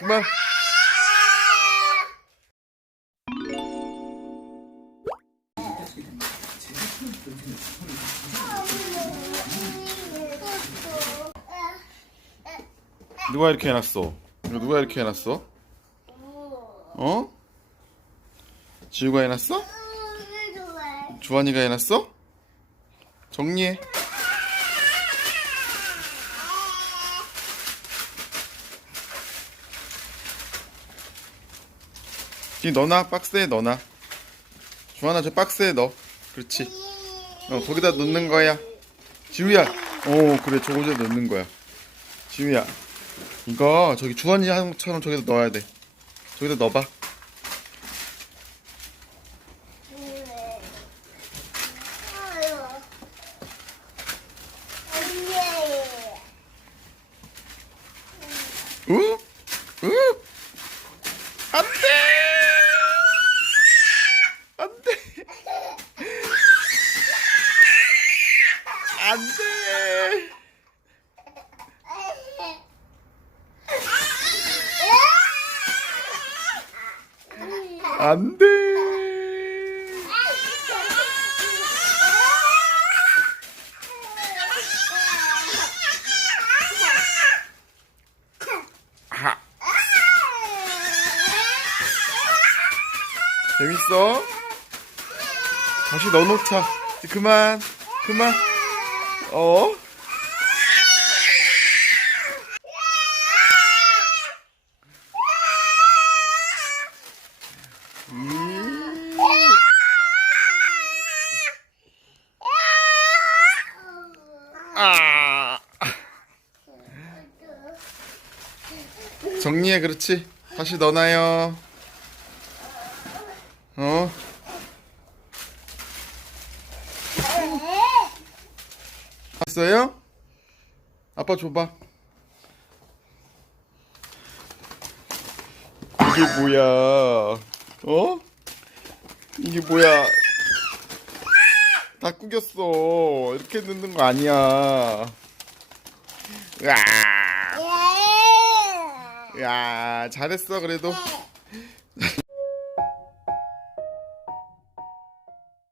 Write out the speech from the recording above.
그만. 누가 이렇게 해놨어? 이거 누가 이렇게 해놨어? 어? 지우가 해놨어? 주환이가 해놨어? 정리해. 이 넣어놔 박스에 넣어놔. 주환아 저 박스에 넣어. 그렇지. 어 거기다 넣는 거야. 지우야. 오 그래 저거에 넣는 거야. 지우야. 이거 저기 주환이 하는 것처럼 저기다 넣어야 돼. 저기다 넣어봐. 우? 우? 안 돼! 안 돼! 안 돼! 안 돼! 아, 재밌어? 다시 넣어놓자. 그만, 그만. 어? 음. 아. 정리해, 그렇지. 다시 넣어놔요. 어? 봤어요? 아빠 줘봐. 이게 뭐야? 어? 이게 뭐야? 다 구겼어. 이렇게 넣는 거 아니야. 으아. 야, 잘했어 그래도.